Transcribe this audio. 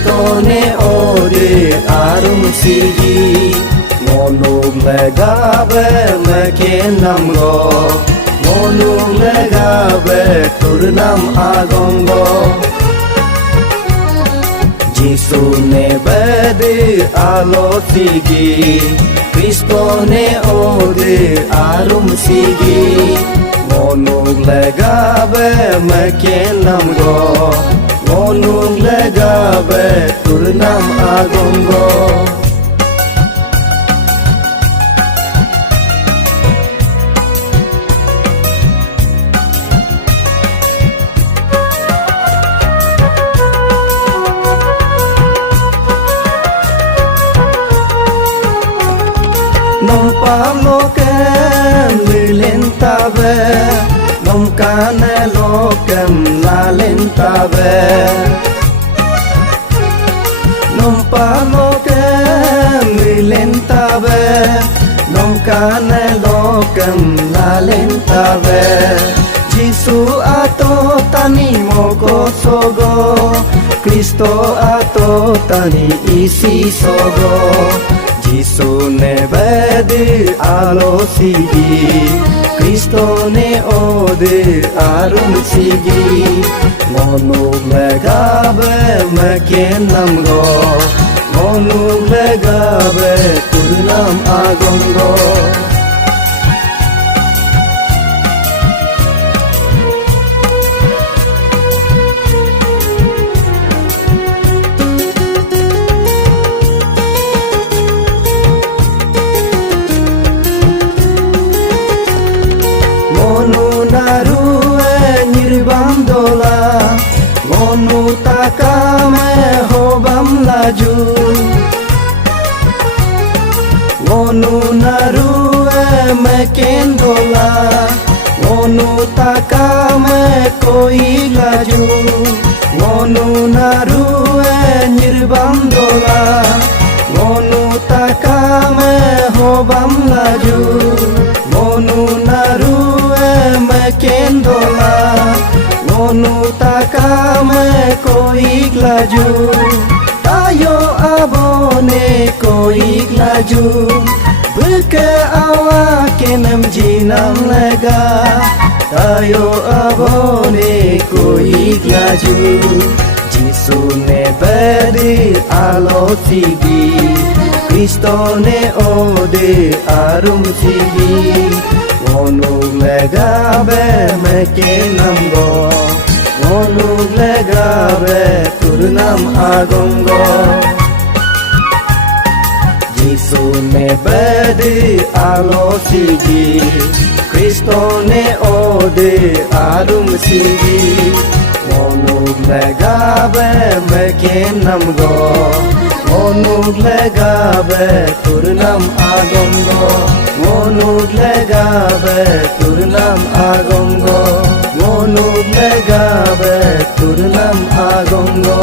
Kristone ode arum sigi Monug legabe mekenam go Monug legabe turnam agongo Jisune bede alo sigi Kristone ode arum sigi Monug legabe mekenam go Monug legabe turnam agongo Nông pa lo kem lên ta về Nông ca ne lo kem la lên ta về Nông pa lo kem lên ta về Nông ca ne lo kem la lên ta về Jisu ato tani moko sogo Kristo ato tani isi sogo Jisune bede alo sigi Kristone ode arum sigi Monug legabe mekenam go Monug legabe turnam agongo Ngonu narue nyirbam dola Ngonu takame hobam laju Ngonu narue meken dola Ngonu takame koi laju Ngonu narue nyirbam dola Ngonu takame hobam laju Ngonu narue meken dola Ngonu takame koik laju Tayo abone koik laju Buke awa kenam jinam lega Tayo abone koik laju Jisune bede alo sigi Kristone ode arum sigi Monug legabe mekenam go Monug legabe turnam agongo Jisune bede alo sigi Kristone ode arum sigi Monug legabe mekenam go Monug legabe turnam agongo Monug legabe turnam agongo Monug legabe turnam agongo